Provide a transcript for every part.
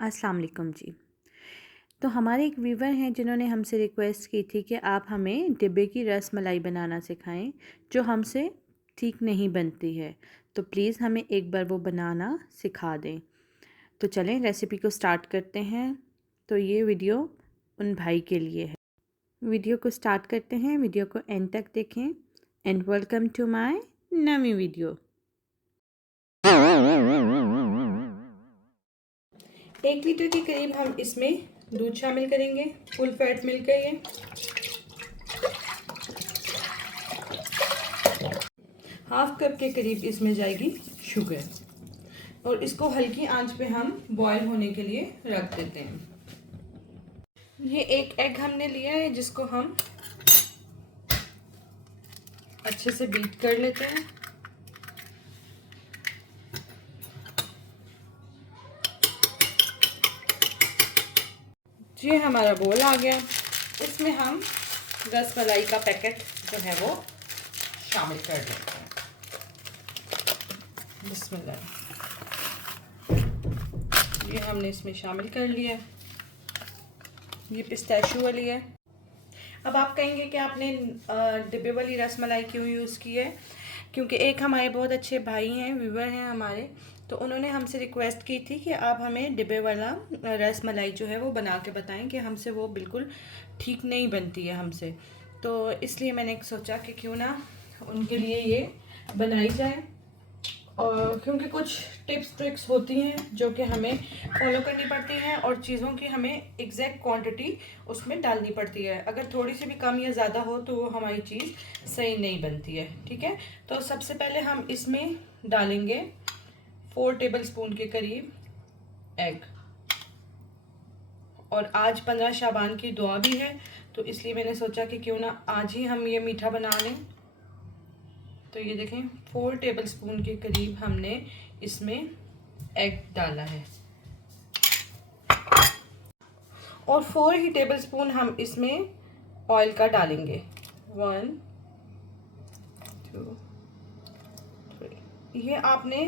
अस्सलाम वालेकुम जी। तो हमारे एक व्यूवर हैं जिन्होंने हमसे रिक्वेस्ट की थी कि आप हमें डिब्बे की रस मलाई बनाना सिखाएं जो हमसे ठीक नहीं बनती है। तो प्लीज़ हमें एक बार वो बनाना सिखा दें। तो चलें रेसिपी को स्टार्ट करते हैं। तो ये वीडियो उन भाई के लिए है। वीडियो को स्टार्ट करते हैं, वीडियो को एंड तक देखें। And welcome to my new video. 1 litre के करीब हम इसमें दूध शामिल करेंगे, फुल फैट मिल्क है ये। हाफ कप के करीब इसमें जाएगी शुगर और इसको हल्की आंच पे हम बॉईल होने के लिए रख देते हैं। ये एक एग हमने लिया है जिसको हम अच्छे से बीट कर लेते हैं। ये हमारा बोल आ गया। इसमें हम रस मलाई का पैकेट जो है वो शामिल कर देते हैं। बिस्मिल्लाह। ये हमने इसमें शामिल कर लिया। ये पिस्ताशियो वाली है। अब आप कहेंगे कि आपने डिब्बे वाली रस मलाई क्यों यूज़ की है? क्योंकि एक हमारे बहुत अच्छे भाई हैं, व्यूवर हैं हमारे, तो उन्होंने हमसे रिक्वेस्ट की थी कि आप हमें डिब्बे वाला रस मलाई जो है वो बना के बताएं कि हमसे वो बिल्कुल ठीक नहीं बनती है हमसे। तो इसलिए मैंने सोचा कि क्यों ना उनके लिए ये बनाई जाए। और क्योंकि कुछ टिप्स ट्रिक्स होती हैं जो कि हमें फॉलो करनी पड़ती हैं और चीज़ों की हमें एग्जैक्ट क्वांटिटी उसमें डालनी पड़ती है। अगर थोड़ी सी भी कम या ज़्यादा हो तो वो हमारी चीज़ सही नहीं बनती है। ठीक है, तो सबसे पहले हम इसमें डालेंगे 4 टेबलस्पून के करीब एग। और आज 15 शाबान की दुआ भी है तो इसलिए मैंने सोचा कि क्यों ना आज ही हम ये मीठा बना लें। तो ये देखें 4 टेबलस्पून के करीब हमने इसमें एग डाला है और 4 ही टेबलस्पून हम इसमें ऑयल का डालेंगे। 1 2 3। ये आपने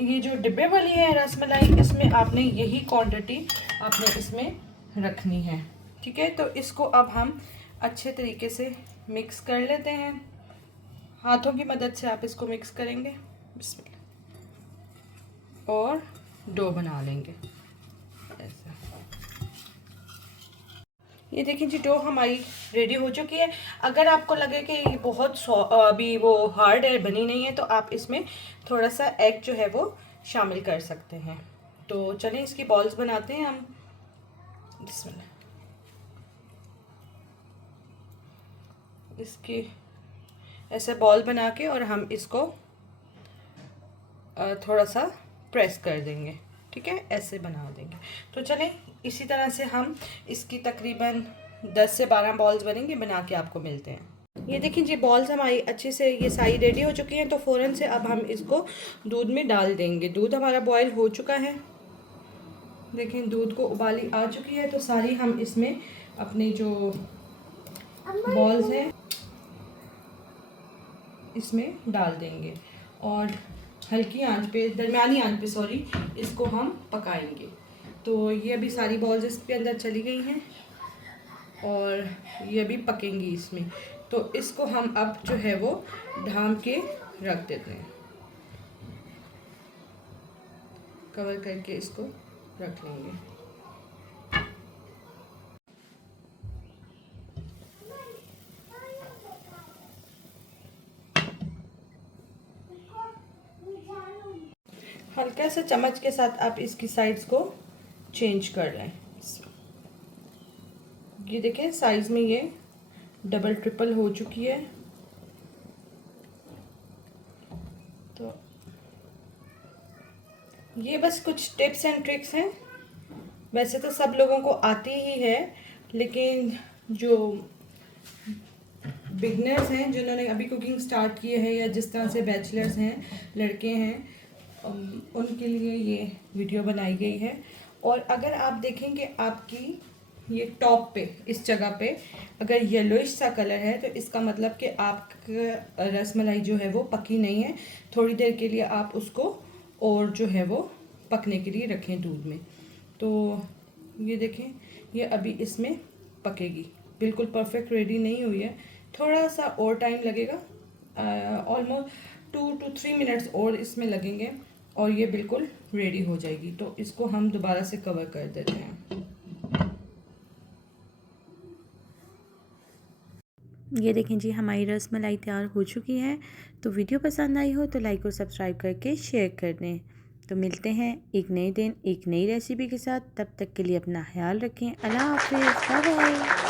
ये जो डिब्बे वाली है रसमलाई, इसमें आपने यही क्वांटिटी आपने इसमें रखनी है। ठीक है, तो इसको अब हम अच्छे तरीके से मिक्स कर लेते हैं। हाथों की मदद से आप इसको मिक्स करेंगे और डो बना लेंगे ऐसा। ये देखिए जी, डो हमारी रेडी हो चुकी है। अगर आपको लगे कि ये बहुत अभी वो हार्ड है, बनी नहीं है, तो आप इसमें थोड़ा सा एग जो है वो शामिल कर सकते हैं। तो चलें इसकी बॉल्स बनाते हैं हम। बिस्मिल्लाह। इसकी ऐसे बॉल बना के और हम इसको थोड़ा सा प्रेस कर देंगे। ठीक है, ऐसे बना देंगे। तो चलें इसी तरह से हम इसकी तकरीबन 10 से 12 बॉल्स बनेंगे, बना के आपको मिलते हैं। ये देखिए जी, बॉल्स हमारी अच्छे से ये सारी रेडी हो चुकी हैं। तो फ़ौरन से अब हम इसको दूध में डाल देंगे। दूध हमारा बॉयल हो चुका है। देखें दूध को उबाली आ चुकी है। तो सारी हम इसमें अपने जो बॉल्स हैं इसमें डाल देंगे और हल्की आंच पे, दरमियानी आंच पे सॉरी, इसको हम पकाएंगे। तो ये अभी सारी बॉल्स इसके अंदर चली गई हैं और ये अभी पकेंगी इसमें। तो इसको हम अब जो है वो ढाँप के रख देते हैं, कवर करके इसको रख लेंगे। हल्का सा चम्मच के साथ आप इसकी साइड्स को चेंज कर लें। ये देखें साइज में ये डबल ट्रिपल हो चुकी है। तो ये बस कुछ टिप्स एंड ट्रिक्स हैं। वैसे तो सब लोगों को आती ही है, लेकिन जो बिगनर्स हैं जिन्होंने अभी कुकिंग स्टार्ट की है या जिस तरह से बैचलर्स हैं, लड़के हैं, उनके लिए ये वीडियो बनाई गई है। और अगर आप देखें कि आपकी ये टॉप पे इस जगह पे अगर येलोइश सा कलर है तो इसका मतलब कि आपका रसमलाई जो है वो पकी नहीं है। थोड़ी देर के लिए आप उसको और जो है वो पकने के लिए रखें दूध में। तो ये देखें, ये अभी इसमें पकेगी, बिल्कुल परफेक्ट रेडी नहीं हुई है, थोड़ा सा और टाइम लगेगा, ऑलमोस्ट 2 to 3 मिनट्स और इसमें लगेंगे और ये बिल्कुल रेडी हो जाएगी। तो इसको हम दोबारा से कवर कर देते हैं। ये देखें जी, हमारी रसमलाई तैयार हो चुकी है। तो वीडियो पसंद आई हो तो लाइक और सब्सक्राइब करके शेयर कर दें। तो मिलते हैं एक नए दिन एक नई रेसिपी के साथ। तब तक के लिए अपना ख्याल रखें। अल्लाह हाफ़िज़, बाय बाय।